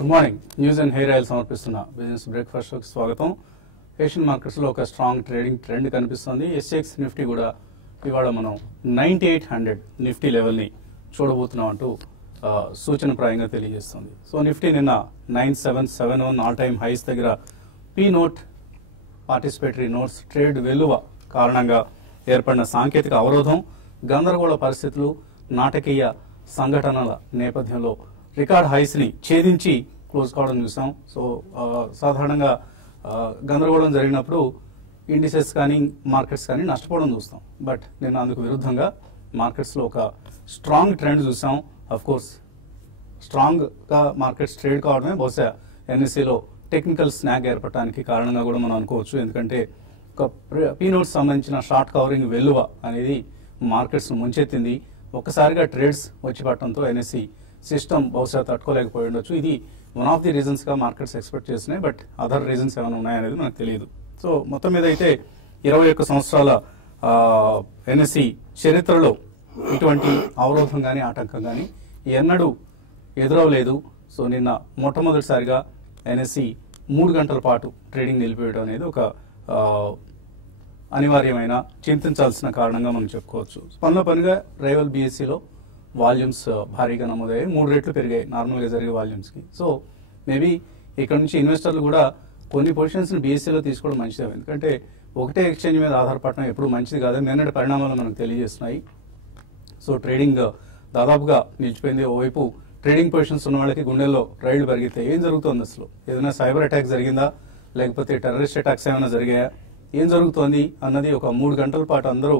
Good morning. News and hair oil సమర్పిస్తున్న business breakfast షోకి స్వాగతం. ఏషియన్ మార్కెట్స్ లో ఒక స్ట్రాంగ్ ట్రేడింగ్ ట్రెండ్ కనిపిస్తుంది. ఎస్ఎక్స్ నిఫ్టీ కూడా ఇవాళ మనం 9800 నిఫ్టీ లెవెల్ ని చూడబోతున్నాం అంటూ సూచనప్రాయంగా తెలియజేస్తుంది. సో నిఫ్టీ నిన్న 9771 ఆల్ టైమ్ హైస్ దగ్గర P note participatory notes trade వెలువ కారణంగా ఏర్పడిన సాంకేతిక అవరోధం, గందరగోళ పరిస్థితులు, నాటకీయ సంఘటనల నేపథ్యంలో రికార్డ్ హైస్ ని ఛేదించి క్లోజ్ కావడం చూసాం. సో సాధారణంగా గందరగోళం జరిగినప్పుడు ఇండిసెస్ కానీ మార్కెట్స్ కానీ నష్టపోవడం చూస్తాం. బట్ నిన్న అందుకు విరుద్ధంగా మార్కెట్స్ లో ఒక స్ట్రాంగ్ ట్రెండ్ చూసాం. అఫ్ కోర్స్ స్ట్రాంగ్ గా మార్కెట్స్ ట్రేడ్ కావడమే బహుశా ఎన్ఎస్సీలో టెక్నికల్ స్నాగ్ ఏర్పడటానికి కారణంగా కూడా మనం అనుకోవచ్చు. ఎందుకంటే ఒక పీనోట్స్ సంబంధించిన షార్ట్ కవరింగ్ వెలువ అనేది మార్కెట్స్ ముంచెత్తింది. ఒక్కసారిగా ట్రేడ్స్ వచ్చి పడటంతో ఎన్ఎస్సీ సిస్టమ్ బహుశా తట్టుకోలేకపోయి ఉండొచ్చు. ఇది వన్ ఆఫ్ ది రీజన్స్ గా మార్కెట్స్ ఎక్స్పెక్ట్ చేసినాయి. బట్ అదర్ రీజన్స్ ఏమైనా ఉన్నాయనేది మనకు తెలియదు. సో మొత్తం మీద అయితే 21 సంవత్సరాల ఎన్ఎస్సీ చరిత్రలో ఇటువంటి అవరోధం కానీ ఆటంకం కానీ ఎన్నడూ ఎదురవలేదు. సో నిన్న మొట్టమొదటిసారిగా ఎన్ఎస్సీ 3 గంటల పాటు ట్రేడింగ్ నిలిపివేయడం అనేది ఒక అనివార్యమైన చింతించాల్సిన కారణంగా మనం చెప్పుకోవచ్చు. పనిలో పనిగా రైవల్ బీఎస్సీలో వాల్యూమ్స్ భారీగా నమోదయ్యాయి. 3 రెట్లు పెరిగాయి నార్మల్గా జరిగే వాల్యూమ్స్ కి. సో మేబీ ఇక్కడ నుంచి ఇన్వెస్టర్లు కూడా కొన్ని పొజిషన్స్ ని బీఎస్సీలో తీసుకోవడం మంచిదే. ఎందుకంటే ఒకటే ఎక్స్చేంజ్ మీద ఆధారపడడం ఎప్పుడు మంచిది కాదని నిన్నటి పరిణామాలు మనకు తెలియజేస్తున్నాయి. సో ట్రేడింగ్ దాదాపుగా నిలిచిపోయింది. ఓవైపు ట్రేడింగ్ పొజిషన్స్ ఉన్న వాళ్ళకి గుండెల్లో రైళ్లు పరిగెత్తాయి. ఏం జరుగుతుంది అసలు? ఏదైనా సైబర్ అటాక్ జరిగిందా, లేకపోతే టెర్రరిస్ట్ అటాక్స్ ఏమైనా జరిగాయా, ఏం జరుగుతోంది అన్నది ఒక 3 గంటల పాటు అందరూ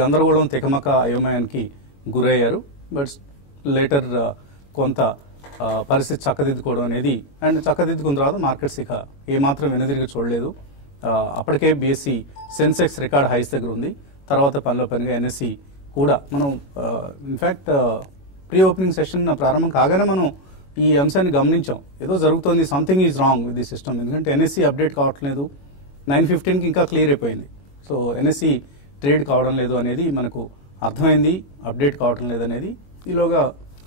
గందరగోళం, తికమక, అయోమయానికి గురయ్యారు. బట్ లేటర్ కొంత పరిస్థితి చక్కదిద్దుకోవడం అనేది అండ్ చక్కదిద్దుకున్న తర్వాత మార్కెట్స్ ఇక ఏమాత్రం వెనుదిరిగి చూడలేదు. అప్పటికే బీఎస్సీ సెన్సెక్స్ రికార్డ్ హైస్ దగ్గర ఉంది. తర్వాత పనిలో పనిగా ఎన్ఎస్సీ కూడా మనం ఇన్ఫాక్ట్ ప్రీ ఓపెనింగ్ సెషన్ ప్రారంభం కాగానే మనం ఈ అంశాన్ని గమనించాం. ఏదో జరుగుతోంది, something is wrong with the system. ఎందుకంటే ఎన్ఎస్సీ అప్డేట్ కావట్లేదు. 9:15కి ఇంకా క్లియర్ అయిపోయింది. సో ఎన్ఎస్సీ ట్రేడ్ కావడం లేదు అనేది మనకు అర్థమైంది. అప్డేట్ కావడం లేదనేది ఈలోగా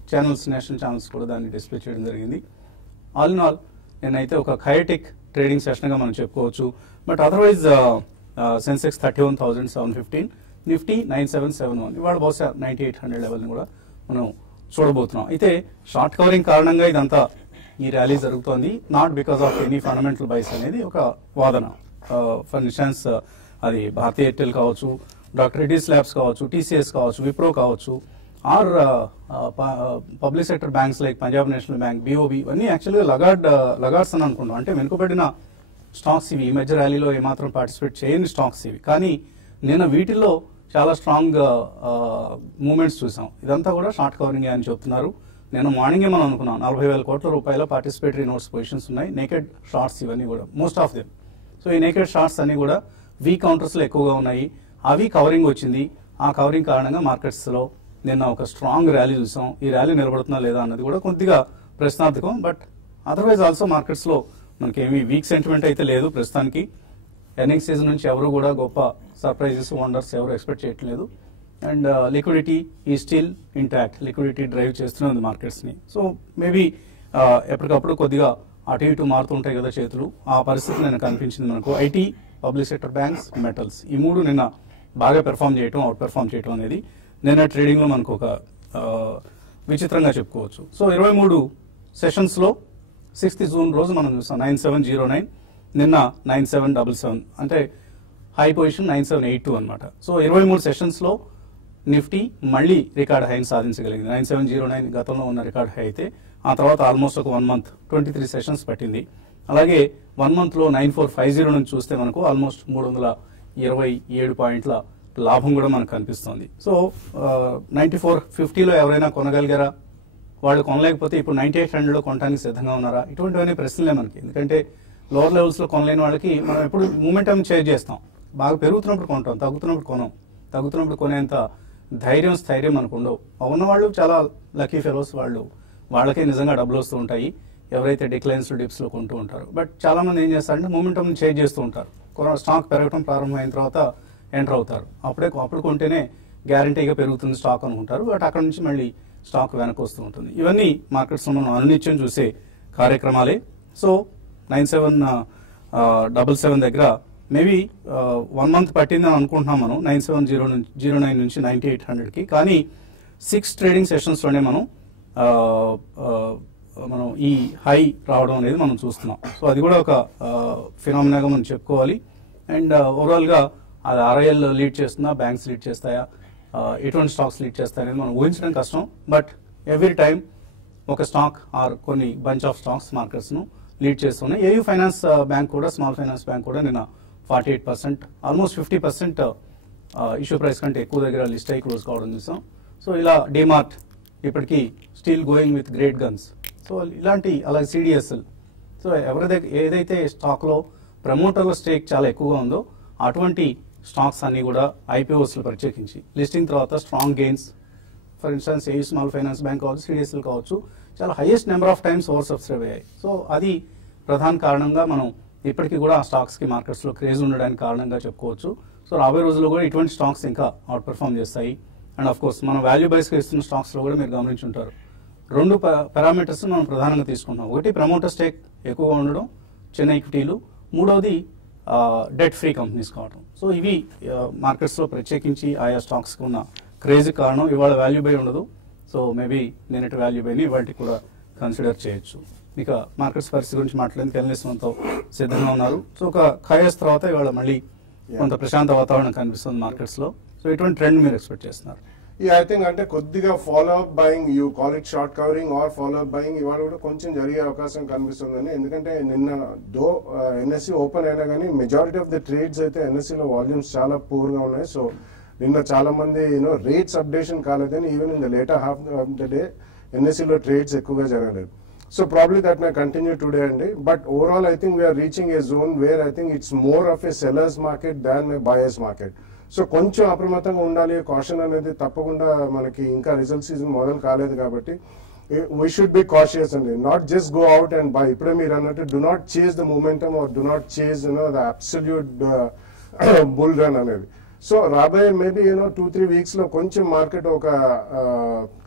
ఛానల్స్, నేషనల్ ఛానల్స్ కూడా దాన్ని డిస్ప్లే చేయడం జరిగింది. ఆల్ ఇన్ ఆల్ నేనైతే ఒక ఖయాటిక్ ట్రేడింగ్ సెషన్ గా మనం చెప్పుకోవచ్చు. బట్ అదర్వైజ్ సెన్సెక్స్ 31,715, నిఫ్టీ 9771, ఇవాళ బహుశా 9800 లెవెల్ ని కూడా మనం చూడబోతున్నాం. అయితే షార్ట్ కవరింగ్ కారణంగా ఇదంతా ఈ ర్యాలీ జరుగుతోంది, not because of any fundamental buys అనేది ఒక వాదన. ఫర్ ఇన్స్టాన్స్ అది భారతీయ ఎయిర్టెల్ కావచ్చు, డాక్టర్ రెడ్డీస్ ల్యాబ్స్ కావచ్చు, టీసీఎస్ కావచ్చు, విప్రో కావచ్చు, or public sector banks like Punjab national bank, BOB, ఇవన్నీ యాక్చువల్గా లగార్డ్స్ అని అనుకుంటాం. అంటే వెనుకబడిన స్టాక్స్ ఇవి. ఈ మధ్య ర్యాలీలో ఏమాత్రం పార్టిసిపేట్ చేయని స్టాక్స్ ఇవి. కానీ నిన్న వీటిల్లో చాలా స్ట్రాంగ్ మూవ్మెంట్స్ చూసాం. ఇదంతా కూడా షార్ట్ కవరింగ్ అని చెప్తున్నారు. నిన్న మార్నింగే మనం అనుకున్నాం 40,000 కోట్ల రూపాయల పార్టిసిపేటరీ నోట్స్ పొజిషన్స్ ఉన్నాయి. నేకెడ్ షార్ట్స్ ఇవన్నీ కూడా మోస్ట్ ఆఫ్ దెమ్. సో ఈ నేకెడ్ షార్ట్స్ అన్ని కూడా వీ కౌంటర్స్ లో ఎక్కువగా ఉన్నాయి. అవి కవరింగ్ వచ్చింది. ఆ కవరింగ్ కారణంగా మార్కెట్స్ లో నిన్న ఒక స్ట్రాంగ్ ర్యాలీ చూసాం. ఈ ర్యాలీ నిలబడుతుందా లేదా అన్నది కూడా కొద్దిగా ప్రశ్నార్థకం. బట్ అదర్వైజ్ ఆల్సో మార్కెట్స్ లో మనకేమీ వీక్ సెంటిమెంట్ అయితే లేదు ప్రస్తుతానికి. ఎర్నింగ్ సీజన్ నుంచి ఎవరు కూడా గొప్ప సర్ప్రైజెస్, వండర్స్ ఎవరు ఎక్స్పెక్ట్ చేయట్లేదు. అండ్ లిక్విడిటీ ఈ స్టిల్ ఇంటాక్ట్. లిక్విడిటీ డ్రైవ్ చేస్తూనే ఉంది మార్కెట్స్ ని. సో మేబీ ఎప్పటికప్పుడు కొద్దిగా అటు ఇటు మారుతుంటాయి కదా చేతులు. ఆ పరిస్థితి నిన్న కనిపించింది మనకు. IT, public sector banks, metals, ఈ 3 నిన్న బాగా పెర్ఫామ్ చేయటం, అవుట్ పెర్ఫామ్ చేయటం అనేది నిన్న ట్రేడింగ్ లో మనకు ఒక విచిత్రంగా చెప్పుకోవచ్చు. సో 23 సెషన్స్ లో 6th జూన్ రోజు మనం చూసాం 9709, నిన్న 9777, అంటే హై పొజిషన్ 9782 అనమాట. సో 23 సెషన్స్ లో నిఫ్టీ మళ్ళీ రికార్డ్ హైని సాధించగలిగింది. 9709 గతంలో ఉన్న రికార్డ్ హై అయితే ఆ తర్వాత ఆల్మోస్ట్ ఒక 1 మంత్ 23 సెషన్స్ పట్టింది. అలాగే 1 మంత్ లో 9450 నుంచి చూస్తే మనకు ఆల్మోస్ట్ 327 పాయింట్ల లాభం కూడా మనకు కనిపిస్తుంది. సో 9450లో ఎవరైనా కొనగలిగారా? వాళ్ళు కొనలేకపోతే ఇప్పుడు 9800లో కొనడానికి సిద్ధంగా ఉన్నారా? ఇటువంటివన్నీ ప్రశ్నలే మనకి. ఎందుకంటే లోవర్ లెవెల్స్ లో కొనలేని వాళ్ళకి మనం ఎప్పుడు మూమెంటం చేంజ్ చేస్తాం. బాగా పెరుగుతున్నప్పుడు కొంటాం, తగ్గుతున్నప్పుడు కొనం. తగ్గుతున్నప్పుడు కొనేంత ధైర్యం, స్థైర్యం మనకు ఉండవు. ఉన్నవాళ్ళు చాలా లక్కీ ఫెలోస్. వాళ్ళకే నిజంగా డబ్బులు వస్తూ ఉంటాయి ఎవరైతే డిక్లైన్స్ డిప్స్ లో కొంటూ ఉంటారు. బట్ చాలా మంది ఏం చేస్తారంటే మూమెంటం చేంజ్ చేస్తూ ఉంటారు. స్టాక్ పెరగడం ప్రారంభమైన తర్వాత ఎంటర్ అవుతారు. అప్పుడు కొంటేనే గ్యారంటీగా పెరుగుతుంది స్టాక్ అనుకుంటారు. బట్ అక్కడ నుంచి మళ్ళీ స్టాక్ వెనక్కి వస్తూ ఉంటుంది. ఇవన్నీ మార్కెట్స్ మనం అనునిత్యం చూసే కార్యక్రమాలే. సో 9777 దగ్గర మేబీ 1 మంత్ పట్టిందని అనుకుంటున్నాం మనం 9709 నుంచి 9800కి. కానీ 6 ట్రేడింగ్ సెషన్స్లోనే మనం ఈ హై రావడం అనేది మనం చూస్తున్నాం. సో అది కూడా ఒక ఫినామినాగా మనం చెప్పుకోవాలి. అండ్ ఓవరాల్గా అది RIL లీడ్ చేస్తుందా, బ్యాంక్స్ లీడ్ చేస్తాయా, ఎటువంటి స్టాక్స్ లీడ్ చేస్తాయి అనేది మనం ఊహించడం కష్టం. బట్ ఎవ్రీ టైం ఒక స్టాక్ ఆర్ కొన్ని బంచ్ ఆఫ్ స్టాక్స్ మార్కెట్స్ను లీడ్ చేస్తున్నాయి. ఏయూ ఫైనాన్స్ బ్యాంక్ కూడా, స్మాల్ ఫైనాన్స్ బ్యాంక్ కూడా నిన్న 48%, ఆల్మోస్ట్ 50% ఇష్యూ ప్రైస్ కంటే ఎక్కువ దగ్గర లిస్ట్ అయ్యి క్లోజ్ కావడం చూసాం. సో ఇలా డిమార్ట్ ఇప్పటికీ still going with great guns. So ఇలాంటి అలాగే CDSL. సో ఏదైతే స్టాక్లో ప్రమోటర్ల స్టేక్ చాలా ఎక్కువగా ఉందో అటువంటి స్టాక్స్ అన్ని కూడా IPOస్లో ప్రత్యేకించి లిస్టింగ్ తర్వాత strong gains. For instance AU small finance bank కావచ్చు, CDSL కావచ్చు, చాలా highest number of times over subscribe అయ్యాయి. సో అది ప్రధాన కారణంగా మనం ఇప్పటికీ కూడా ఆ స్టాక్స్కి మార్కెట్స్లో క్రేజ్ ఉండడానికి కారణంగా చెప్పుకోవచ్చు. సో రాబోయే రోజుల్లో కూడా ఇటువంటి స్టాక్స్ ఇంకా అవుట్ పర్ఫామ్ చేస్తాయి. అండ్ ఆఫ్ కోర్స్ మనం వాల్యూ బైస్గా ఇస్తున్న స్టాక్స్లో కూడా మీరు గమనించుంటారు, 2 పారామీటర్స్ మనం ప్రధానంగా తీసుకుంటాం. ఒకటి ప్రమోటర్ స్టేక్ ఎక్కువగా ఉండడం, చిన్న ఈక్విటీలు, మూడవది డెట్ ఫ్రీ కంపెనీస్ కావడం. సో ఇవి మార్కెట్స్లో ప్రత్యేకించి ఆయా స్టాక్స్కి ఉన్న క్రేజ్ కారణం. ఇవాళ వాల్యూ బై ఉండదు. సో మేబీ నిన్నటి వాల్యూ బైని వాటికి కూడా కన్సిడర్ చేయొచ్చు. ఇక మార్కెట్స్ పరిస్థితి గురించి మాట్లాడేందుకు ఎనలిస్ట్ మనతో సిద్ధంగా ఉన్నారు. సో ఒక ఖాయస్ తర్వాత ఇవాళ మళ్ళీ కొంత ప్రశాంత వాతావరణం కనిపిస్తుంది మార్కెట్స్లో. సో ఎటువంటి ట్రెండ్ మీరు ఎక్స్పెక్ట్ చేస్తున్నారు? ఐ థింక్ అంటే కొద్దిగా follow up buying, you call it short covering or follow up buying, ఇవాళ కూడా కొంచెం జరిగే అవకాశం కనిపిస్తుందండి. ఎందుకంటే నిన్న NSE ఓపెన్ అయినా కానీ మెజారిటీ ఆఫ్ ద ట్రేడ్స్ అయితే NSEలో వాల్యూమ్స్ చాలా పూర్ గా ఉన్నాయి. సో నిన్న చాలా మంది రేట్స్ అప్డేషన్ కాలేదని even in the later half of the day NSEలో ట్రేడ్స్ ఎక్కువగా జరగలేదు. So probably that may continue today and day, but overall I think we are reaching a zone where I think it's more of a seller's market than a buyer's market. So కొంచెం అప్రమత్తంగా ఉండాలి. Caution అనేది తప్పకుండా, మనకి ఇంకా result season మొదలు కాలేదు కాబట్టి వీ షుడ్ బి కాషియస్ అండి. Not just go out and buy. ఇప్పుడే మీరు అన్నట్టు do not chase the momentum or do not chase the absolute bull run అనేది. సో రాబోయే మేబీ 2-3 వీక్స్ లో కొంచెం మార్కెట్ ఒక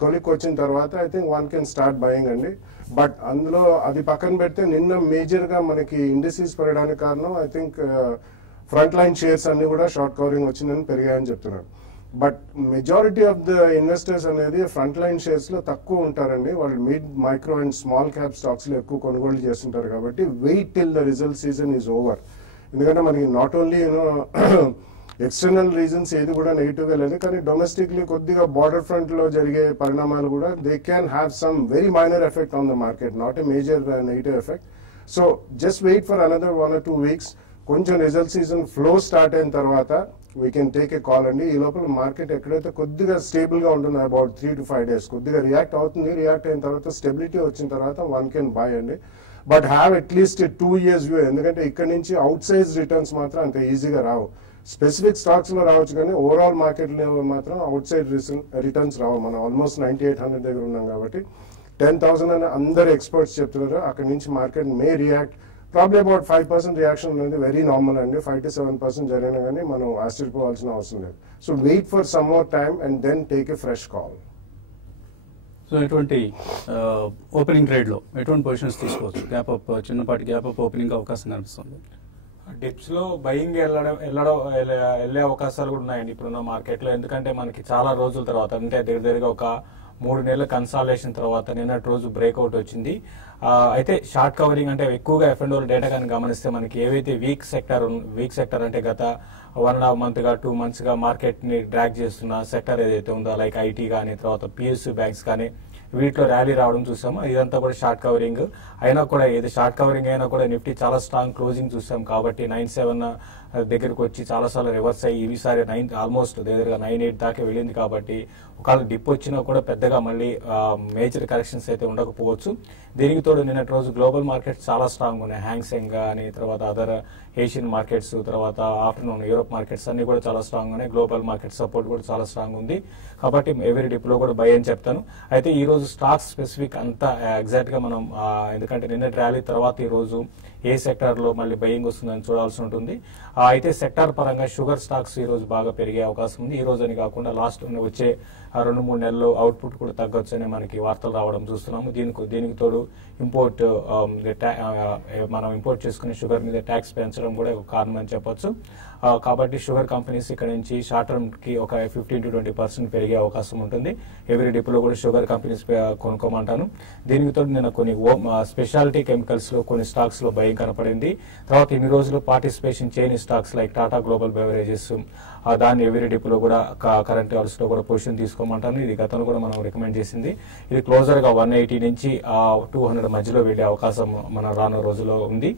కొలిక్ వచ్చిన తర్వాత I think one can start buying అండి. బట్ అందులో అది పక్కన పెడితే నిన్న మేజర్ గా మనకి ఇండస్ట్రీస్ పెరగడానికి కారణం I think front line shares అన్ని కూడా షార్ట్ కవరింగ్ వచ్చిందని పెరిగాయని చెప్తున్నారు. But majority of the investors అనేది ఫ్రంట్ లైన్ షేర్స్ లో తక్కువ ఉంటారండి. వాళ్ళు mid, micro and small cap stocks లో ఎక్కువ కొనుగోలు చేస్తుంటారు. కాబట్టి wait till the result season is over. ఎందుకంటే మనకి నాట్ ఓన్లీ ఎక్స్టర్నల్ రీజన్స్ ఏది కూడా నెగిటివ్ గా లేదు, కానీ డొమెస్టిక్లీ కొద్దిగా బార్డర్ ఫ్రంట్ లో జరిగే పరిణామాలు కూడా they can have some very minor effect on the market, not a major negative effect. So just wait for another 1 or 2 weeks. కొంచెం రిజల్ట్ సీజన్ ఫ్లో స్టార్ట్ అయిన తర్వాత we can take a call అండి. ఈ లోపల market ఎక్కడైతే కొద్దిగా stable గా ఉంటుంది అబౌట్ 3 to 5 days కొద్దిగా రియాక్ట్ అవుతుంది. రియాక్ట్ అయిన తర్వాత స్టెబిలిటీ వచ్చిన తర్వాత వన్ కెన్ బై అండి. But have at least 2 years view. ఎందుకంటే ఇక్కడ నుంచి అవుట్ సైజ్ రిటర్న్స్ మాత్రం అంత ఈజీగా రావు. స్పెసిఫిక్ స్టాక్స్ లో రావచ్చు కానీ ఓవరాల్ మార్కెట్ లో మాత్రం అవుట్ సైడ్ రిటర్న్స్ రావు. మనం ఆల్మోస్ట్ 9800 దగ్గర ఉన్నాం కాబట్టి 10,000 అని అందరు ఎక్స్పర్ట్స్ చెప్తున్నారు. అక్కడ నుంచి market May react. Probably about 5% reaction అనేది వెరీ నార్మల్ అండి. 5 to 7% జరిగినా కానీ మనం ఆశ్చర్యపోవాల్సిన అవసరం లేదు. So wait for some more time and then take a fresh call. So ఎటువంటి ఓపెనింగ్ ట్రేడ్ లో ఎటువంటి పొజిషన్స్ తీసుకోవచ్చు? గ్యాప్ అప్, చిన్నపాటి గ్యాప్ అప్ ఓపెనింగ్ అవకాశం కనిపిస్తుంది. డిప్స్ లో బయింగ్ వెళ్ళే అవకాశాలు కూడా ఉన్నాయండి ఇప్పుడున్న మార్కెట్ లో. ఎందుకంటే మనకి చాలా రోజుల తర్వాత, అంటే దగ్గరగా ఒక 3 నెలల కన్సాలేషన్ తర్వాత నిన్నటి రోజు బ్రేక్అవుట్ వచ్చింది. అయితే షార్ట్ కవరింగ్ అంటే ఎక్కువగా F&O డేటా కానీ గమనిస్తే మనకి ఏవైతే వీక్ సెక్టర్ అంటే గత 1.5 month గా 2 months గా మార్కెట్ ని డ్రాగ్ చేస్తున్న సెక్టర్ ఏదైతే ఉందో, లైక్ ఐటీ కానీ, తర్వాత PSU బ్యాంక్స్ కానీ, వీటిలో ర్యాలీ రావడం చూసాము. ఇదంతా కూడా షార్ట్ కవరింగ్ అయినా కూడా, ఇది షార్ట్ కవరింగ్ అయినా కూడా నిఫ్టీ చాలా స్ట్రాంగ్ క్లోజింగ్ చూసాం. కాబట్టి 97 దగ్గరకు వచ్చి చాలాసార్లు రివర్స్ అయ్యి ఈసారి ఆల్మోస్ట్ దగ్గరగా 98 దాకా వెళ్ళింది. కాబట్టి ఒకవేళ డిప్ వచ్చినా కూడా పెద్దగా మళ్ళీ మేజర్ కరెక్షన్స్ అయితే ఉండకపోవచ్చు. దీనికి తోడు నిన్నటి రోజు గ్లోబల్ మార్కెట్స్ చాలా స్ట్రాంగ్ ఉన్నాయి. హ్యాంగ్సెంగ్ కానీ, తర్వాత అదర్ ఏషియన్ మార్కెట్స్, తర్వాత ఆఫ్టర్నూన్ యూరోప్ మార్కెట్స్ అన్ని కూడా చాలా స్ట్రాంగ్ ఉన్నాయి. గ్లోబల్ మార్కెట్ సపోర్ట్ కూడా చాలా స్ట్రాంగ్ ఉంది. కాబట్టి ఎవరి డిప్ లో కూడా బై అని చెప్తాను. అయితే ఈ రోజు స్టాక్స్ స్పెసిఫిక్ అంతా ఎగ్జాక్ట్ గా మనం, ఎందుకంటే నిన్నటి ర్యాలీ తర్వాత ఈ రోజు ఏ సెక్టార్ లో మళ్ళీ బయింగ్ వస్తుందని చూడాల్సి ఉంటుంది. అయితే సెక్టార్ పరంగా షుగర్ స్టాక్స్ ఈ రోజు బాగా పెరిగే అవకాశం ఉంది. ఈ రోజు అని కాకుండా లాస్ట్ వచ్చే 2-3 నెలల్లో అవుట్పుట్ కూడా తగ్గొచ్చని మనకి వార్తలు రావడం చూస్తున్నాము. దీనికి తోడు ఇంపోర్ట్ మనం ఇంపోర్ట్ చేసుకునే షుగర్ మీద ట్యాక్స్ పెంచడం కూడా ఒక కారణం అని చెప్పొచ్చు. కాబట్టి షుగర్ కంపెనీస్ ఇక్కడ నుంచి షార్ట్ టర్మ్ కి ఒక 15-20% పెరిగే అవకాశం ఉంటుంది. ఎవరీ డిపోలో కూడా షుగర్ కంపెనీస్ కొనుక్కోమంటాను. దీనికి తోడు నేను కొన్ని స్పెషాలిటీ కెమికల్స్ లో కొన్ని స్టాక్స్ లో భయం కనపడింది. తర్వాత ఇన్ని రోజులు పార్టిసిపేషన్ చేయని stocks like Tata global beverages దాన్ని ఎవరీ డిపోలో కూడా కరెంట్ అవర్స్ లో కూడా పొజిషన్ తీసుకోమంటాను. ఇది గతంలో కూడా మనం రికమెండ్ చేసింది. ఇది క్లోజర్ గా 180 నుంచి 200 మధ్యలో వెళ్లే అవకాశం మన రానున్న రోజుల్లో ఉంది.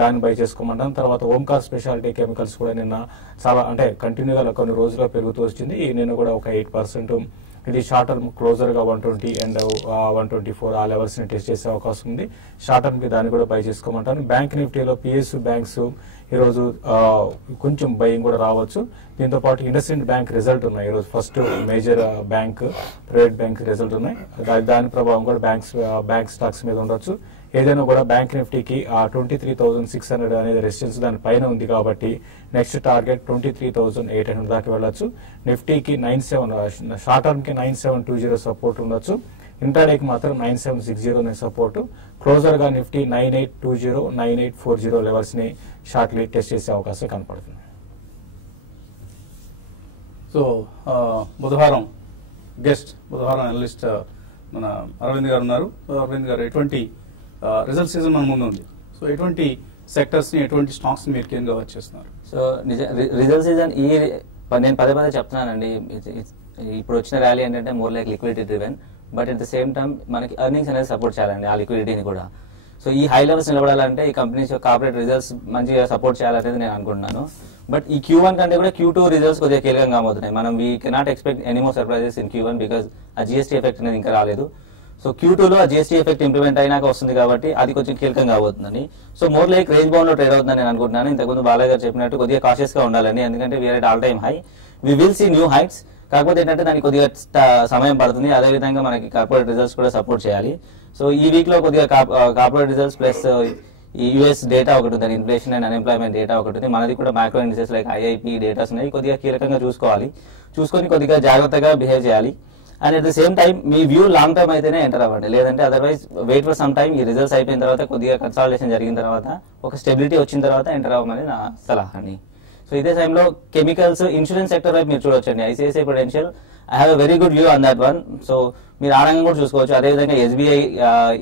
దాన్ని బై చేసుకోమంటాను. తర్వాత ఓంకార్ స్పెషాలిటీ కెమికల్స్ కూడా నిన్న చాలా అంటే కంటిన్యూగా కొన్ని రోజుల్లో పెరుగుతూ వచ్చింది. నిన్న కూడా ఒక 8%. ఇది షార్ట్ టర్మ్ క్లోజర్ గా 120 అండ్ 124 ఆ లెవెల్స్ ని టెస్ట్ చేసే అవకాశం ఉంది. షార్ట్ టర్మ్ కి దాన్ని కూడా బై చేసుకోమంటాను. బ్యాంక్ నిఫ్టీలో పిఎస్యు బ్యాంక్స్ ఈ రోజు కొంచెం బయింగ్ కూడా రావచ్చు. దీంతో పాటు ఇండస్ఇండ్ బ్యాంక్ రిజల్ట్ ఉన్నాయి. ఈ రోజు first major bank private bank result ఉన్నాయి. దాని ప్రభావం కూడా బ్యాంక్ స్టాక్స్ మీద ఉండొచ్చు. ఏదైనా కూడా బ్యాంక్ నిఫ్టీకి 23,600 అనేది రెసిస్టెన్స్ దాని పైన ఉంది కాబట్టి నెక్స్ట్ టార్గెట్ 23,800 దాకా వెళ్ళొచ్చు. నిఫ్టీకి 97 షార్ట్ టర్మ్ కి 9720 సపోర్ట్ ఉండొచ్చు. ఇంట్రాడేకి మాత్రం 9760 అనే సపోర్ట్. క్లోజర్ గా నిఫ్టీ 9820 9840 లెవెల్స్ ని షార్ట్లీ టెస్ట్ చేసే అవకాశం కనపడుతుంది. సో బుధవారం అనలిస్ట్ మన అరవింద్ గారు ఉన్నారు. అరవింద్ గారు, ఎటువంటి రిజల్ట్ సీజన్ మన ముందు ఉంది. సో ఎటువంటి సెక్టర్స్ ని ఎటువంటి స్టాక్స్ మీరు కేంద్రంగా వాచ్ చేస్తున్నారు? సో రిజల్ట్ సీజన్ నేను పదే చెప్తున్నానండి. ఇప్పుడు వచ్చిన ర్యాలీ ఏంటంటే more like liquidity driven, but at the same time మనకి ఎర్నింగ్స్ అనేది సపోర్ట్ చేయాలండి ఆ లిక్విడిటీని కూడా. సో ఈ హై లెవెల్స్ నిలబడాలంటే ఈ కంపెనీస్ కార్పొరేట్ రిజల్ట్స్ మంచిగా సపోర్ట్ చేయాలనేది నేను అనుకుంటున్నాను. బట్ ఈ Q1 కంటే కూడా Q2 రిజల్ట్స్ కొద్దిగా కీలకంగా అవుతున్నాయి. మనం we cannot expect any more surprises in Q1 because ఆ GST ఎఫెక్ట్ అనేది ఇంకా రాలేదు. సో Q2 లో ఆ GST ఎఫెక్ట్ ఇంప్లిమెంట్ అయినాక వస్తుంది కాబట్టి అది కొంచెం కీలకంగా అవుతుందని. So more like range bound లో ట్రేడ్ అవుతుందని నేను అనుకుంటున్నాను. ఇంతకుముందు బాలయ్య గారు చెప్పినట్టు కొద్దిగా కాషియస్ గా ఉండాలండి. ఎందుకంటే we are at all time high, we will see new heights. కాకపోతే ఏంటంటే దానికి కొద్దిగా సమయం పడుతుంది. అదేవిధంగా మనకి కార్పొరేట్ రిజల్ట్స్ కూడా సపోర్ట్ చేయాలి. సో ఈ వీక్ లో కొద్దిగా కార్పొరేట్ రిజల్ట్స్ ప్లస్ ఈ యుఎస్ డేటా ఒకటి ఉంది, ఇన్ఫ్లేషన్ అండ్ అన్ఎంప్లాయ్మెంట్ డేటా ఒకటి ఉంది. మనది కూడా micro indices like IIP datas ఉన్నాయి. కొద్దిగా కీలకంగా చూసుకొని కొద్దిగా జాగ్రత్తగా బిహేవ్ చేయాలి. And at the same time మీ వ్యూ లాంగ్ టర్మ్ అయితేనే ఎంటర్ అవ్వండి. లేదంటే otherwise wait for some time. ఈ రిజల్ట్స్ అయిపోయిన తర్వాత కొద్దిగా కన్సాలిడేషన్ జరిగిన తర్వాత ఒక స్టెబిలిటీ వచ్చిన తర్వాత ఎంటర్ అవ్వమని నా సలహా అండి. సో ఇదే టైంలో కెమికల్స్, ఇన్సూరెన్స్ సెక్టర్ వైపు మీరు చూడొచ్చండి. ICICI Prudential I have a very good view on that one. So మీరు ఆనందంగా కూడా చూసుకోవచ్చు. అదేవిధంగా SBI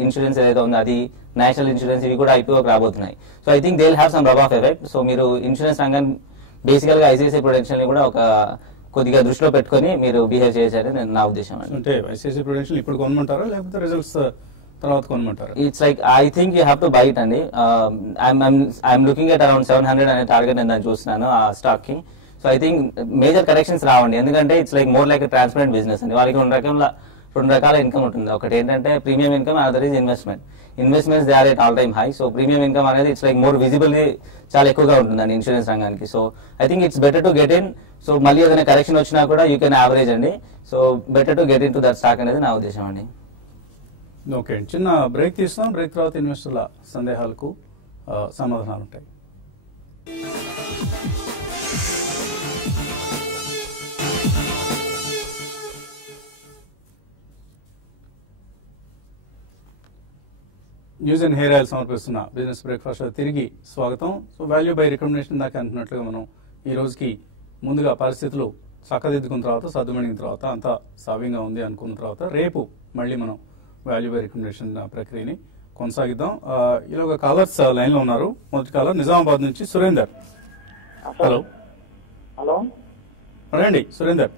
ఇన్సూరెన్స్ ఏదైతే ఉందో అది, నేషనల్ ఇన్సూరెన్స్, ఇవి కూడా IPOకి రాబోతున్నాయి. So I think they will have some rub of effect. So మీరు ఇన్సూరెన్స్ రంగాన్ని బేసికల్ గా ICICI Prudential ని కూడా ఒక కొద్దిగా దృష్టిలో పెట్టుకుని మీరు బిహేవ్ చేయాలని నా ఉద్దేశం. అంటే ICICI Prudential ఇప్పుడు కొనమంటారా లేకపోతే రిజల్ట్స్ తర్వాత కొనమంటారా? It's like I think you have to buy it అండి. ఐఎమ్ లుకింగ్ ఎట్ అరౌండ్ 700 అనే టార్గెట్ నేను దాన్ని చూస్తున్నాను ఆ స్టాక్ కి. So I think major corrections రావండి. ఎందుకంటే it's like more like transparent business అండి. వాళ్ళకి రెండు రకాల ఇన్కమ్ ఉంటుంది. ఒకటి ఏంటంటే premium income, other is investments they are at all time high. So premium income అనేది ఇట్స్ లైక్ మోర్ విజిబుల్ చాలా ఎక్కువగా ఉంటుందండి ఇన్సూరెన్స్ రంగానికి. So I think it's better to get in. So మళ్ళీ ఏదైనా కరెక్షన్ వచ్చినా కూడా యూ కెన్ యావరేజ్ అండి. So better to get in to that stock అనేది నా ఉద్దేశం అండి. ఓకే, చిన్న బ్రేక్ తీస్తాం. బ్రేక్ తర్వాత ఇన్వెస్టర్ల సందేహాలకు సమాధానాలు ఉంటాయి. న్యూస్ అండ్ హెయిర్ ఆయిల్ సమర్పిస్తున్న బిజినెస్ బ్రేక్ఫాస్ట్ తిరిగి స్వాగతం. సో వాల్యూ బై రికమెండేషన్ దాకా అంటున్నట్లుగా మనం ఈ రోజుకి ముందుగా పరిస్థితులు చక్కదిద్దుకున్న తర్వాత, సర్దుమణిన తర్వాత, అంతా సావ్యంగా ఉంది అనుకున్న తర్వాత రేపు మళ్ళీ మనం వాల్యూ బై రికమెండేషన్ ప్రక్రియని కొనసాగిద్దాం. ఇలాగ కాలర్స్ లైన్ లో ఉన్నారు. మొదటి కాలర్ నిజామాబాద్ నుంచి సురేందర్. హలో రండి సురేందర్.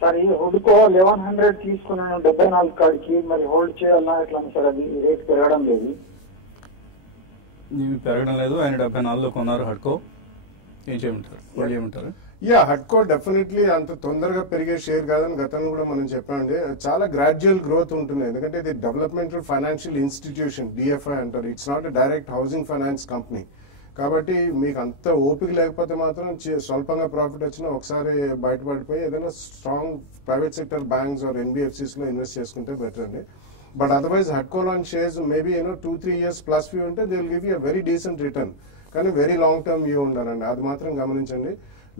సార్, ఈ హుడ్కో 1100 తీసుకున్నాను 74 కాడికి, మరి హోల్డ్ చేయాలా ఎట్లా సార్? అది రేట్ పెరగడం లేదు. పెరగడం లేదు. ఆయన 74లో కొన్నారు హడ్కో. ఏం చేయమంటారు? హోల్డ్ చేయమంటారు? హడ్కో డెఫినెట్లీ అంత తొందరగా పెరిగే షేర్ కాదని గతంలో కూడా మనం చెప్పామండి. చాలా గ్రాడ్యువల్ గ్రోత్ ఉంటుంది. ఎందుకంటే ఇది డెవలప్మెంటల్ ఫైనాన్షియల్ ఇన్స్టిట్యూషన్, DFI అంటారు. It's not a direct housing finance company. కాబట్టి మీకు అంత ఓపిక లేకపోతే మాత్రం స్వల్పంగా ప్రాఫిట్ వచ్చినా ఒకసారి బయటపడిపోయి ఏదైనా strong private sector banks or NBFCs లో ఇన్వెస్ట్ చేసుకుంటే బెటర్ అండి. బట్ అదర్వైజ్ హడ్కోలాన్ shares maybe 2-3 years plus view ఉంటే they will give you very decent return, కానీ వెరీ లాంగ్ టర్మ్ వ్యూ ఉండాలండి, అది మాత్రం గమనించండి.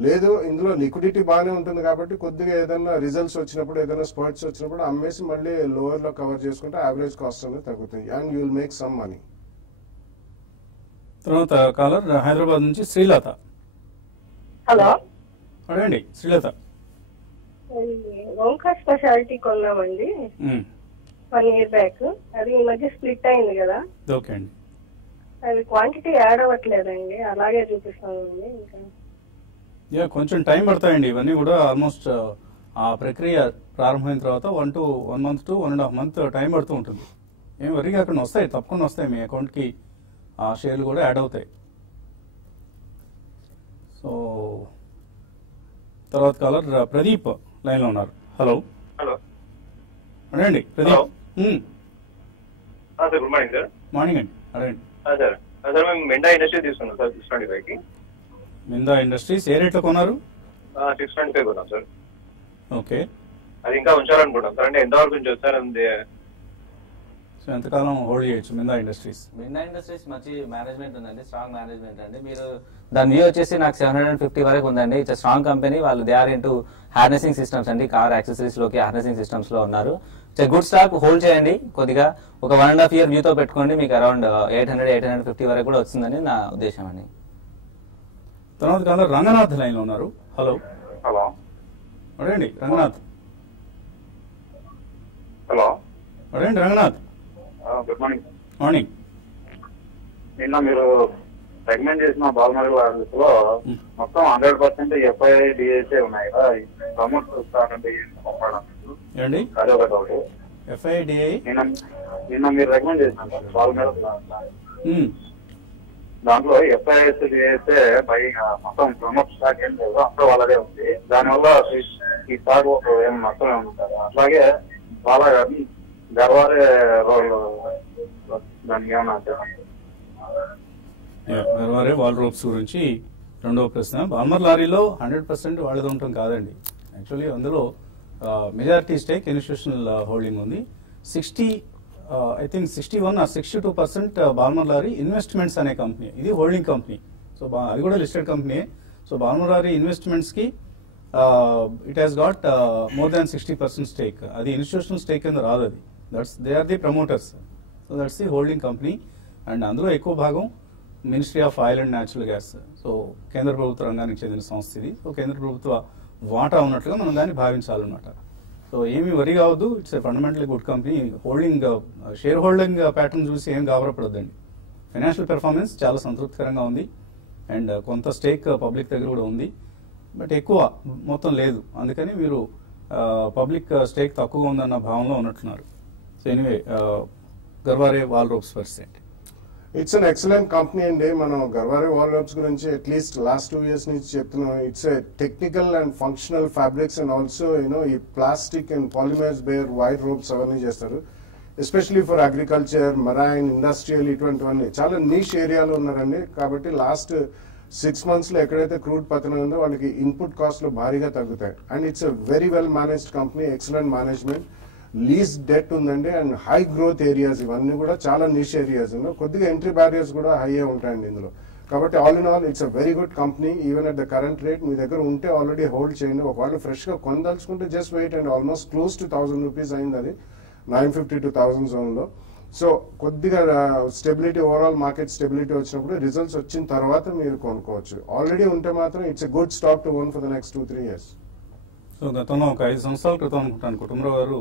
లేదు ఇందులో లిక్విడిటీ బాగానే ఉంటుంది కాబట్టి కొద్దిగా ఏదైనా రిజల్ట్స్ వచ్చినప్పుడు ఏదైనా స్పర్ట్స్ వచ్చినప్పుడు అమ్మేసి మళ్ళీ లోవర్ లో కవర్ చేసుకుంటే యావరేజ్ కాస్ట్ అనేది తగ్గుతుంది and you will make some money. తర్వాత కాలర్ హైదరాబాద్ నుంచి శ్రీలత. హలో, అడగండి శ్రీలత. ఓంకార్ స్పెషాలిటీ కొన్నామండి 1 year బ్యాక్. అది ఈ మధ్య స్ప్లిట్ అయింది కదా, ఓకే అండి. అది క్వాంటిటీ యాడ్ అవ్వట్లేదండి, అలాగే చూపిస్తామండి. ఇంకా కొంచెం టైం పడతాయండి ఇవన్నీ కూడా. ఆల్మోస్ట్ ఆ ప్రక్రియ ప్రారంభమైన తర్వాత 1 month to 1.5 months టైం పడుతూ ఉంటుంది. ఏం వరిగా అక్కడ వస్తాయి, తప్పకుండా వస్తాయి, మీ అకౌంట్కి ఆ షేర్లు కూడా యాడ్ అవుతాయి. సో తర్వాత కాలర్ ప్రదీప్ లైన్లో ఉన్నారు. హలో హలో అడగండి Pradeep. Sir good morning sir. Morning అండి, అడగండి. సార్ సార్ మేము మెండా ఇండస్ట్రీ తీసుకున్నాం సార్ 625కి. మిందా ఇండస్ట్రీస్ ఏ రేట్లో కొన్నారు? 625 కొన్నాం సార్. ఓకే, అది ఇంకా ఉంచాలనుకుంటాం సార్. అంటే ఎంతవరకు ఉంచవచ్చు సార్? అంతే. సో ఎంతకాలం హోల్డ్ చేయొచ్చు మిందా ఇండస్ట్రీస్? మిందా ఇండస్ట్రీస్ మంచి మేనేజ్మెంట్ ఉందండి, స్ట్రాంగ్ మేనేజ్మెంట్ అండి. మీరు దాని వ్యూ వచ్చేసి నాకు 750 వరకు ఉందండి. It's strong company. వాళ్ళు they are into harnessing systems అండి, కార్ యాక్సెసరీస్ లోకి హార్నెసింగ్ సిస్టమ్స్ లో ఉన్నారు. ఇట్స్ గుడ్ స్టాక్, హోల్డ్ చేయండి. కొద్దిగా ఒక 1.5 year వ్యూతో పెట్టుకోండి, మీకు అరౌండ్ 800-850 వరకు కూడా వస్తుందని నా ఉద్దేశం అండి. తర్వాత కాదు రంగనాథ్ లైన్ లో ఉన్నారు. హలో హలో అడగండి రంగనాథ్. హలో అడగండి రంగనాథ్. Good morning. మార్నింగ్. నిన్న మీరు రికమెండ్ చేసిన బాల్మరి లో మొత్తం 100% FII DSA ఉన్నాయి కదా, ప్రమోట్ చూస్తానంటే ఏండి అదే ఒక డౌట్. FIDI నిన్న మీరు రికమెండ్ చేసిన బాల్మరి దాంట్లో FIS DSA బై మొత్తం ప్రమోట్ స్టాక్ ఏం లేదు, అప్పుడు వాళ్ళదే ఉంది. దానివల్ల ఈ స్టాక్ ఏం మొత్తం ఉంటుంది. అట్లాగే చాలా గర్వారే రోల్ దానికి ఏమన్నా గర్వారే వాల్ రోప్స్ గురించి రెండవ ప్రశ్న. బాల్మర్ లారీలో 100% వాళ్ళది ఉండటం కాదండి. యాక్చువల్లీ అందులో మెజారిటీ స్టేక్ ఇన్స్టిట్యూషనల్ హోల్డింగ్ ఉంది. 61 or 62% బాల్మర్ లారీ ఇన్వెస్ట్మెంట్స్ అనే కంపెనీ, ఇది హోల్డింగ్ కంపెనీ. సో అది కూడా listed company. So Balmer Lawrie investments కి it has got more than 60% stake. అది ఇన్స్టిట్యూషనల్ స్టేక్ కింద రాదు. అది they are the promoters. So that's the holding company. And అందులో ఎక్కువ భాగం ministry of oil and natural gas, so కేంద్ర ప్రభుత్వ రంగానికి చెందిన సంస్థ ఇది. సో కేంద్ర ప్రభుత్వ వాటా ఉన్నట్లుగా మనం దాన్ని భావించాలన్నమాట. సో ఏమి వరి కావద్దు, it's a fundamentally good company. Holding share holding pattern చూసి ఏం గాబరపడొద్దండి. ఫైనాన్షియల్ పెర్ఫార్మెన్స్ చాలా సంతృప్తికరంగా ఉంది అండ్ కొంత స్టేక్ పబ్లిక్ దగ్గర కూడా ఉంది, బట్ ఎక్కువ మొత్తం లేదు. అందుకని మీరు పబ్లిక్ స్టేక్ తక్కువగా ఉందన్న భావంలో ఉన్నట్టున్నారు. So anyway Garware Wall Ropes percent. It's an excellent company అండి. మనం గర్వారే వాల్ రోప్స్ గురించి అట్లీస్ట్ లాస్ట్ 2 years నుంచి చెప్తున్నాం. It's a technical and functional fabrics and also ఈ plastic and polymers bare white ropes అవన్నీ చేస్తారు. Especially for agriculture, marine, industrial, ఇటువంటివన్నీ చాలా నీష్ ఏరియాలో ఉన్నారండి. కాబట్టి లాస్ట్ 6 months లో ఎక్కడైతే క్రూడ్ పతనం ఉందో వాళ్ళకి ఇన్పుట్ కాస్ట్ లో భారీగా తగ్గుతాయి. And it's a very well managed company, excellent management, least debt ఉందండి అండ్ హై గ్రోత్ ఏరియాస్. ఇవన్నీ కూడా చాలా నిష్ ఏరియాస్. కొద్దిగా ఎంట్రీ బ్యారియర్స్ కూడా హైయే ఉంటాయండి ఇందులో. కాబట్టి all in all it's a very good company. Even at the current rate మీ దగ్గర ఉంటే ఆల్రెడీ హోల్డ్ చేయండి. ఒకవేళ ఫ్రెష్ గా కొనదలుచుకుంటే just wait and almost close to 1000 rupees అయింది. అది 950 to 1000 జోన్ లో. సో కొద్దిగా స్టెబిలిటీ, ఓవరాల్ మార్కెట్ స్టెబిలిటీ వచ్చినప్పుడు రిజల్ట్స్ వచ్చిన తర్వాత మీరు కొనుక్కోవచ్చు. ఆల్రెడీ ఉంటే మాత్రం it's a good stock to own for the next 2-3 years. So గతంలో ఒక 5 సంవత్సరాల క్రితం అనుకుంటాను కుటుంబరావు గారు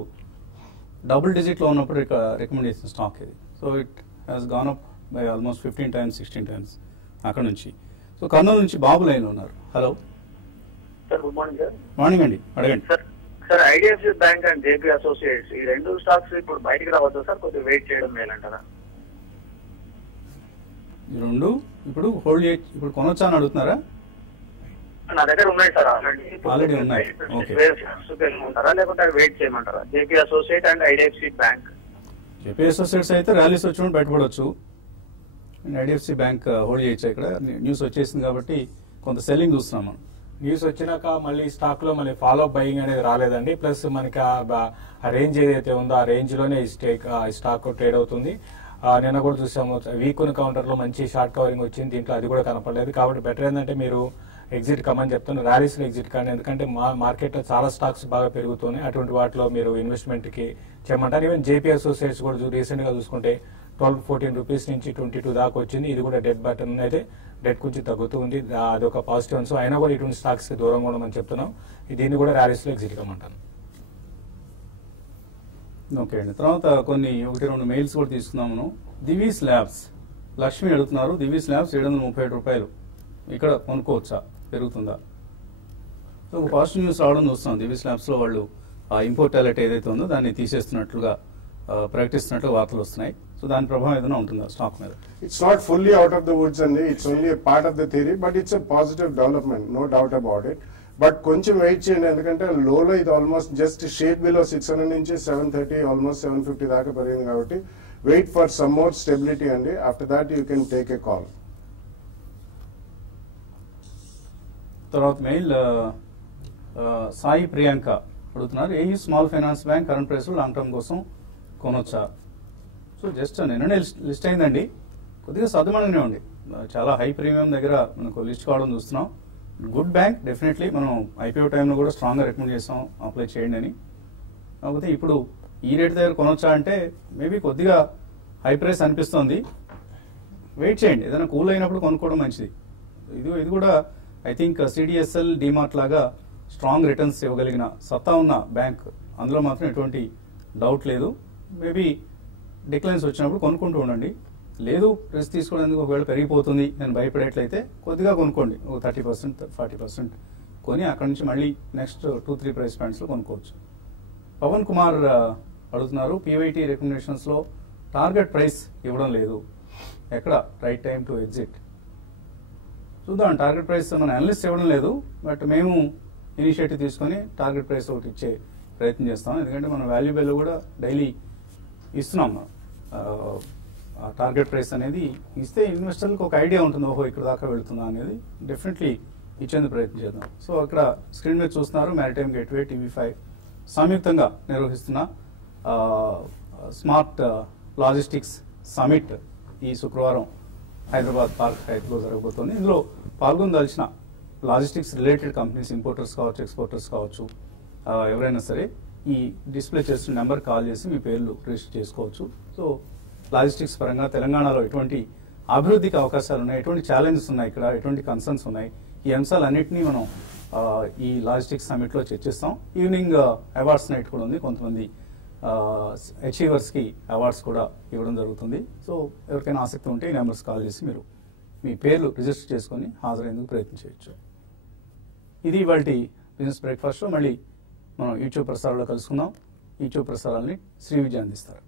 డబుల్ డిజిట్ లో ఉన్నప్పుడు రికమెండ్ చేసిన స్టాక్ ఇది. So it has gone up by almost 15 times 16 times అక్కడ నుంచి. సో కర్నూలు నుంచి బాబు లైన్ లో ఉన్నారు. Hello sir. Good morning sir. Morning అండి, అడగండి. Sir IDFC bank and JP associates ఈ రెండు స్టాక్స్ ఇప్పుడు బయటికి రావచ్చు సార్, కొద్దిగా వెయిట్ చేయడం మేలంటారా? ఈ రెండు ఇప్పుడు హోల్డ్ ఇప్పుడు కొనొచ్చా అని అడుగుతున్నారా? నా దగ్గర ఉన్నాయి సార్ ఆల్రెడీ ఉన్నాయి. ఓకే, ఉంటారా లేకుంటే వెయిట్ చేయమంటారా? JP associate and IDFC bank. JP associates అయితే ర్యాలీస్ వచ్చినప్పుడు బయటపడవచ్చు. ఐడిఎఫ్సి బ్యాంక్ హోల్డ్ చేయొచ్చు. ఇక్కడ న్యూస్ వచ్చేసింది కాబట్టి కొంత సెల్లింగ్ చూస్తున్నాం మనం. న్యూస్ వచ్చినాక మళ్ళీ స్టాక్ లో మళ్ళీ ఫాలో అప్ బయింగ్ అనేది రాలేదండి. ప్లస్ మనకి ఆ రేంజ్ ఏదైతే ఉందో ఆ రేంజ్ లోనే ఈ స్టాక్ ట్రేడ్ అవుతుంది. నిన్న కూడా చూసాము వీక్ ఉన్న కౌంటర్ లో మంచి షార్ట్ కవరింగ్ వచ్చింది, దీంట్లో అది కూడా కనపడలేదు. కాబట్టి బెటర్ ఏంటంటే మీరు ఎగ్జిట్ కమని చెప్తాను, ర్యాలీస్ లో ఎగ్జిట్ కానీ, ఎందుకంటే మార్కెట్ లో చాలా స్టాక్స్ బాగా పెరుగుతున్నాయి. అటువంటి వాటిలో మీరు ఇన్వెస్ట్మెంట్ కి చేయమంటారు. ఈవెన్ జేపీ అసోసియేట్స్ కూడా రీసెంట్ గా చూసుకుంటే 12-14 రూపీస్ నుంచి 22 దాకా వచ్చింది. ఇది కూడా డెట్ బటన్ అయితే డెట్ కొంచెం తగ్గుతూ ఉంది, అది ఒక పాజిటివ్ అంశం. అయినా కూడా ఇటువంటి స్టాక్స్ కి దూరంగా ఉండమని చెప్తున్నాం. దీన్ని కూడా ర్యాలీస్ లో ఎగ్జిట్ కమంటాను. ఓకే అండి. తర్వాత కొన్ని 1-2 మెయిల్స్ కూడా తీసుకున్నాము. దివీస్ ల్యాబ్స్ లక్ష్మి అడుగుతున్నారు, దివీస్ ల్యాబ్స్ 737 రూపాయలు ఇక్కడ కొనుక్కోవచ్చా, పెరుగుతుందా? సో ఒక పాజిటివ్ న్యూస్ రావడం చూస్తున్నాం. దివీస్ ల్యాబ్స్ లో వాళ్ళు ఆ ఇంపోర్ట్ అలర్ట్ ఏదైతే ఉందో దాన్ని తీసేస్తున్నట్లుగా ప్రకటిస్తున్నట్లు వార్తలు వస్తున్నాయి. సో దాని ప్రభావం ఏదైనా ఉంటుందా స్టాక్ మీద? It's not fully out of the woods and it's only a part of the theory, but it's a positive development, no doubt about it. But కొంచెం వెయిట్ చేయండి, ఎందుకంటే లోలో ఇది ఆల్మోస్ట్ జస్ట్ షేడ్ బిలో 600 నుంచి 730 almost 750 దాకా పెరిగింది. కాబట్టి wait for some more stability అండి. After that you can take a call. తర్వాత మెయిల్ సాయి ప్రియాంక అడుగుతున్నారు, a small finance bank current price long term కోసం కొనొచ్చా? సో జస్ట్ నిన్ననే లిస్ట్ అయిందండి, కొద్దిగా సర్దుమణంగానే ఉంది. చాలా హై ప్రీమియం దగ్గర మనకు లిస్ట్ కావడం చూస్తున్నాం. గుడ్ బ్యాంక్, డెఫినెట్లీ మనం ఐపీఓ టైంలో కూడా స్ట్రాంగ్గా రికమెండ్ చేస్తాం అప్లై చేయండి అని. కాకపోతే ఇప్పుడు ఈ రేట్ దగ్గర కొనొచ్చా అంటే మేబీ కొద్దిగా హై ప్రైస్ అనిపిస్తుంది. వెయిట్ చేయండి, ఏదైనా కూల్ అయినప్పుడు కొనుక్కోవడం మంచిది. ఇది కూడా ఐ థింక్ సిడిఎస్ఎల్ డిమార్ట్ లాగా స్ట్రాంగ్ రిటర్న్స్ ఇవ్వగలిగిన సత్తా ఉన్న బ్యాంక్, అందులో మాత్రం ఎటువంటి డౌట్ లేదు. మేబీ డిక్లైన్స్ వచ్చినప్పుడు కొనుక్కుంటూ ఉండండి. లేదు రిస్క్ తీసుకోవడానికి ఒకవేళ పెరిగిపోతుంది నేను భయపడేట్లయితే కొద్దిగా కొనుక్కోండి, ఒక 30% 40% కొని అక్కడి నుంచి మళ్ళీ నెక్స్ట్ 2-3 ప్రైస్ పాయింట్స్లో కొనుక్కోవచ్చు. పవన్ కుమార్ అడుగుతున్నారు, పీవైటీ రికమెండేషన్స్లో టార్గెట్ ప్రైస్ ఇవ్వడం లేదు, ఎక్కడ రైట్ టైం టు ఎగ్జిట్? చూద్దాం, టార్గెట్ ప్రైస్ మన అనలిస్ట్ ఇవ్వడం లేదు, బట్ మేము ఇనిషియేటివ్ తీసుకొని టార్గెట్ ప్రైస్ ఒకటి ఇచ్చే ప్రయత్నం చేస్తాం. ఎందుకంటే మనం వాల్యూబెల్ కూడా డైలీ ఇస్తున్నాం. ఆ టార్గెట్ ప్రైస్ అనేది ఇస్తే ఇన్వెస్టర్లకు ఒక ఐడియా ఉంటుంది, ఓహో ఇక్కడ దాకా వెళుతుందా అనేది. డెఫినెట్లీ ఇచ్చేందుకు ప్రయత్నం చేద్దాం. సో ఇక్కడ స్క్రీన్ మీద చూస్తున్నారు, మ్యారిటైమ్ గేట్వే, టీవీ5 సంయుక్తంగా నిర్వహిస్తున్న స్మార్ట్ లాజిస్టిక్స్ సమిట్ ఈ శుక్రవారం హైదరాబాద్ పార్క్ హైట్లో జరగబోతోంది. ఇందులో పాల్గొనదలిచిన లాజిస్టిక్స్ రిలేటెడ్ కంపెనీస్, ఇంపోర్టర్స్ కావచ్చు, ఎక్స్పోర్టర్స్ కావచ్చు, ఎవరైనా సరే ఈ డిస్ప్లే చేస్తున్న నెంబర్ కాల్ చేసి మీ పేర్లు రిజిస్టర్ చేసుకోవచ్చు. సో లాజిస్టిక్స్ పరంగా తెలంగాణలో ఎటువంటి అభివృద్ధికి అవకాశాలు ఉన్నాయి, ఎటువంటి ఛాలెంజెస్ ఉన్నాయి, ఇక్కడ ఎటువంటి కన్సర్న్స్ ఉన్నాయి, ఈ అంశాలన్నింటినీ మనం ఈ లాజిస్టిక్స్ సమిట్లో చర్చిస్తాం. ఈవినింగ్ అవార్డ్స్ నైట్ కూడా ఉంది, కొంతమంది అచీవర్స్ కి అవార్డ్స్ కూడా ఇవ్వడం జరుగుతుంది. సో ఎవరికైనా ఆసక్తి ఉంటే ఈ నెంబర్స్ కాల్ చేసి మీరు మీ పేర్లు రిజిస్టర్ చేసుకొని హాజరయ్యేందుకు ప్రయత్నం చేయొచ్చు. ఇది ఇవాళ బిజినెస్ బ్రేక్ఫాస్ట్లో. మళ్ళీ మనం యూట్యూబ్ ప్రసారాల్లో కలుసుకుందాం. యూట్యూబ్ ప్రసారాలని శ్రీ విజయ అందిస్తారు.